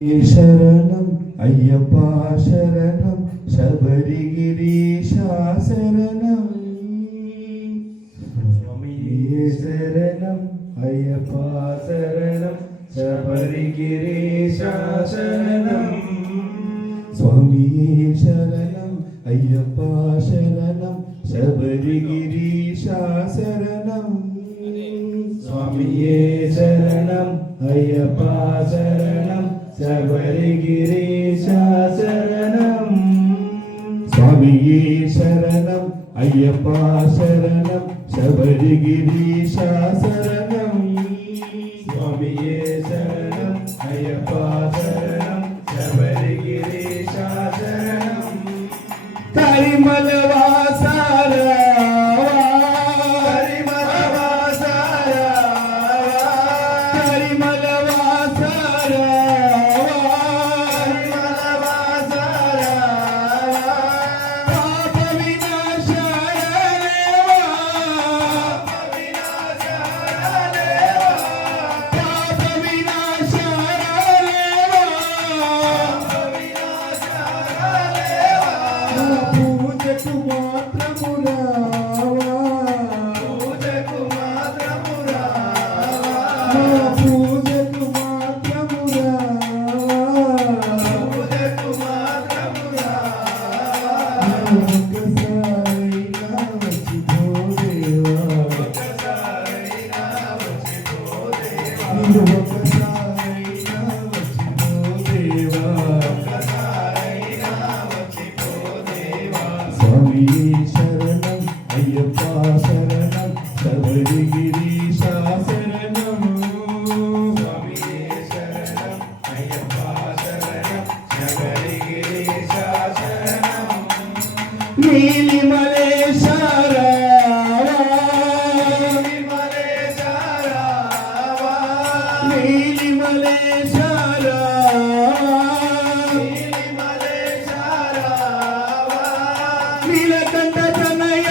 శరణం అయ్యప్ప శరణం శబరిగిరీశ శరణం స్వామియే శరణం అయ్యప్ప శరణం శబరిగిరీశ శరణం స్వామియే శరణం అయ్యప్ప శరణం శబరిగిరీశ శరణం స్వామియే శరణం అయ్యప్ప శరణం శబరిగిరీశ శరణం స్వామియే శరణం అయ్యప్ప శరణం శబరిగిరీశ శరణం స్వామియే శరణం అయ్యప్ప శరణం శబరిగిరీశ శరణం కరిమల స్వామియే శరణం అయ్యప్ప శరణం శబరిగిరీశ శరణం స్వామియే శరణం అయ్యప్ప శరణం శబరిగిరీశ శరణం నీలిమలేశ్వర నీలకంఠ తనయ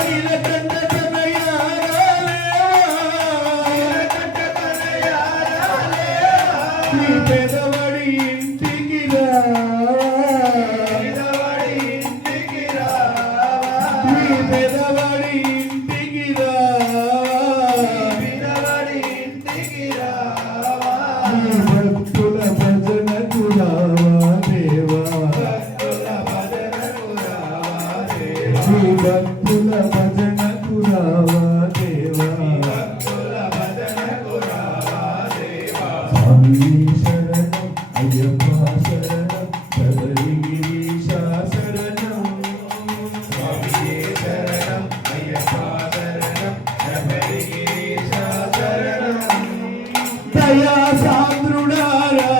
నీలకంఠ తనయ నీ పెదవడి ఇంటికి నీ పెదవడి ఇంటికి భక్తుల భజనకు రావా దేవా భక్తుల భజనకు రావా దేవా స్వామియే శరణం అయ్యప్ప శరణం శబరిగిరీశ శరణం స్వామియే శరణం అయ్యప్ప శరణం శబరిగిరీశ శరణం దయా సాంద్రుడారా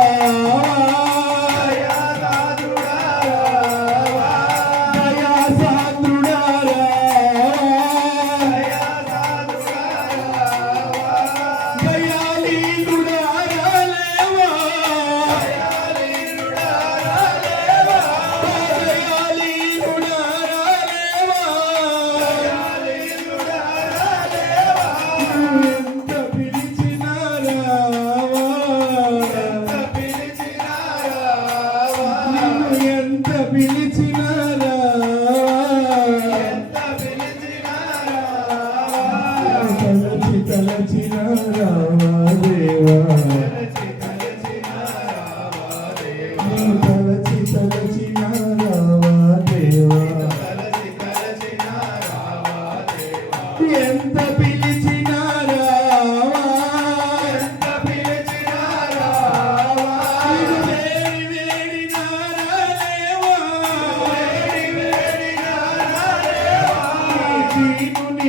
తలచిన రావా దేవా తలచిన రావా దేవా ఎంత పిలిచినా రావా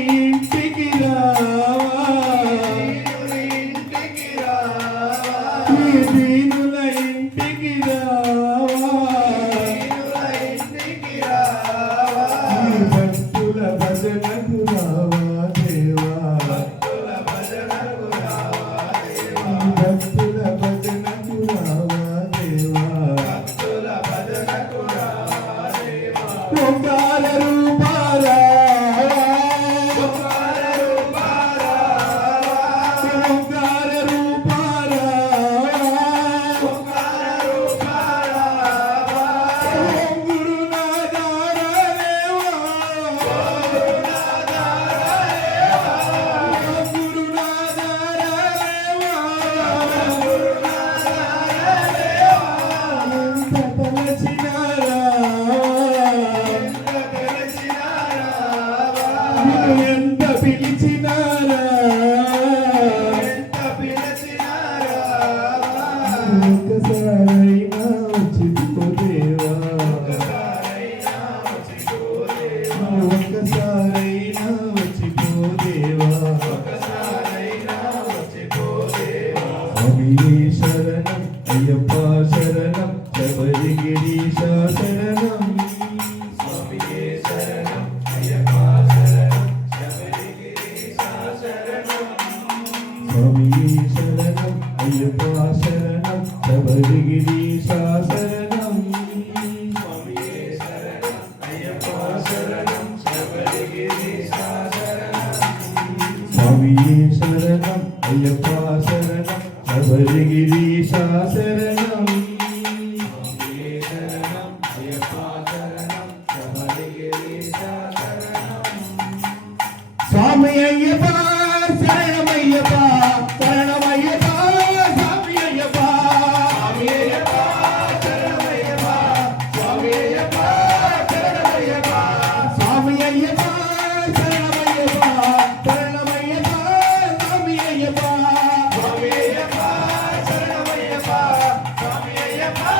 ఇంటికి రావా சுவாமியே சரணம் ஐயப்பா சரணம் சபரிகிரீஷா சரணம் சுவாமியே சரணம் ஐயப்பா சரணம் சபரிகிரீஷா சரணம் சுவாமியே சரணம் ஐயப்பா சரணம் சபரிகிரீஷா சரணம் சுவாமியே சரணம் ஐயப்பா சரணம் சபரிகிரீஷா சரணம் சுவாமியே சரணம் ஐயப்பா சரணம் சபரிகிரீஷா சரணம் சுவாமியே சரணம் ஐயப்பா சரணம் சபரிகிரீஷா சரணம் சுவாமி ஐயப்பா சரணம் ஐயப்பா சரணம் ஐயப்பா சுவாமி ஐயப்பா சுவாமி ஐயப்பா சரணம் ஐயப்பா சுவாமி ஐயப்பா சரணம் ஐயப்பா சுவாமி ஐயப்பா சரணம் ஐயப்பா சரணம் ஐயப்பா சுவாமி ஐயப்பா சுவாமி ஐயப்பா சரணம் ஐயப்பா சுவாமி ஐயப்பா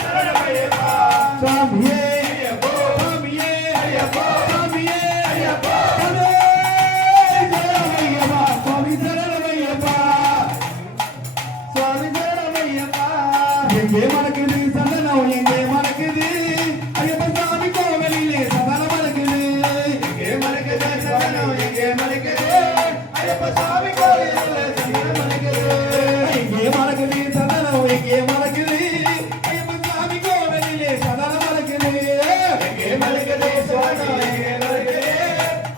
சரணம் ஐயப்பா சுவாமியே ஐயப்பா சுவாமியே ஐயப்பா சுவாமியே ஐயப்பா எங்கே மணக்குது சந்தனம் எங்கே மணக்குது ஐயப்ப சாமி கோவிலிலே சந்தனம் மணக்குது எங்கே மணக்குது சந்தனம் எங்கே மணக்குது ஐயப்ப சாமி கோவிலிலே சந்தனம் மணக்குது எங்கே மணக்குது சந்தனம் எங்கே மணக்குது ஐயப்ப சாமி கோவிலிலே சந்தனம் மணக்குது எங்கே மணக்குது சந்தனம் எங்கே மணக்குது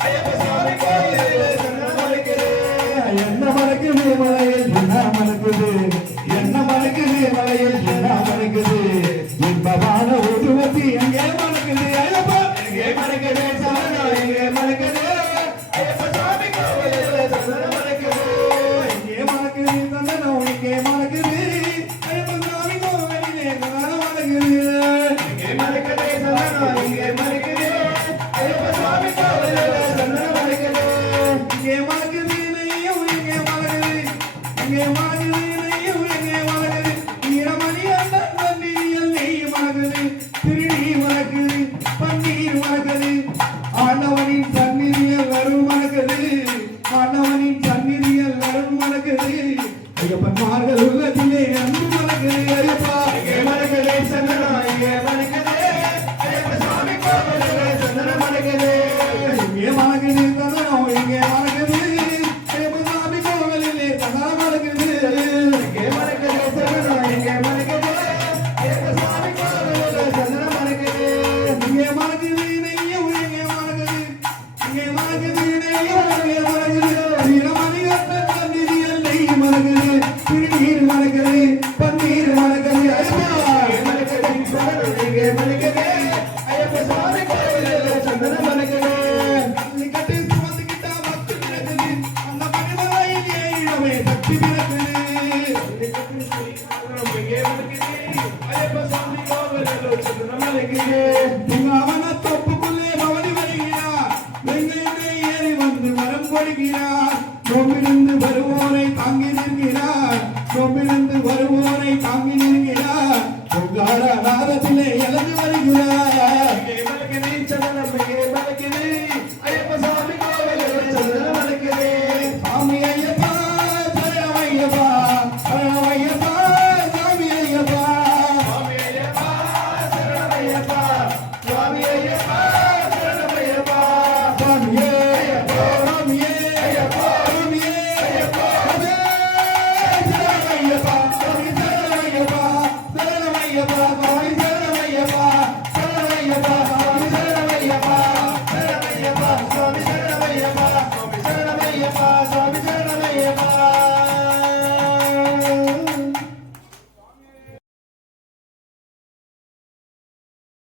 ஐயப்ப சாமி கோவிலிலே சந்தனம் மணக்குது என்ன மணக்குது மலையில் என்ன மணக்குது என்ன மணக்குது மலையில் என்ன மணக்குது இன்பமான உருவத்தி எங்கே மணக்குது ஐயப்பா எங்கே மணக்குது சரணம் எங்கே மணக்குது ஐயப்ப சாமி கோவிலிலே சந்தனம் மணக்குது எங்கே மணக்குது சந்தனம் எங்கே மணக்குது ஐயப்ப சாமி கோவிலிலே சந்தனம் மணக்குது எங்கே மணக்குது சந்தனம் எங்கே மணக்குது ஐயப்ப சாமி கோவிலிலே சந்தனம் மணக்குது எங்கே மணக்குது நெய்யும் எங்கே மணக்குது எங்கே மணக்குது நெய்யும் எங்கே மணக்குது ஈரமணி அண்ணன் தண்ணீரில் நெய் மணக்குது திருநீ மணக்குது பன்னீர் மணக்குது ஆண்டவனின் சந்நிதியில் அருள் மணக்குது ஆண்டவனின் சந்நிதியில் அருள் மணக்குது ஐயப்பன்மார்கள் உள்ளத்திலே அன்பு மணக்குது ஐயப்பா எங்கே மணக்குது சந்தனம் எங்கே மணக்குது ஐயப்ப சாமி கோவிலிலே சந்தனம் மணக்குது எங்கே மணக்குது சந்தனம் எங்கே மணக்குது ஐயப்ப சாமி கோவிலிலே சந்தனம் மணக்குது எங்கே மணக்குது சந்தனம் எங்கே மணக்குது ஐயப்ப சாமி கோவிலிலே சந்தனம் மணக்குது எங்கே மணக்குது நெய்யும் எங்கே மணக்குது எங்கே மணக்குது நெய்யும் எங்கே மணக்குது வீரமணி அண்ணன் சந்நிதியில் நெய் மணக்குது திருநீர் மணக்குது பன்னீர் மணக்குது ஐயப்பா எங்கே மணக்குது சந்தனம் எங்கே மணக்குது ஐயப்ப சாமி கோவிலிலே சந்தனம் மணக்குது கட்டி சுமந்துக்கிட்டா பக்தி பிறக்குது அந்த மணிமலையில் ஏறிடவே சக்தி பிறக்குது ஐயப்ப சாமி கோவிலிலே சந்தனம் மணக்குது அவன தொப்புக்குள்ளே பவனி வருகிறார் வெங்கையிலே ஏறி வந்து வரம் கொடுக்கிறார் நோம்பிலிருந்து வருவோரை தாங்கி நிற்கிறார் நோம்பிலிருந்து வருவோரை தாங்கி நிற்கிறார் பொங்கார நாதத்திலே எழுந்து வருகிறார் சந்தனம் ஐயப்ப சாமி கோவிலிலே சந்தனம் மணக்குது சாமியே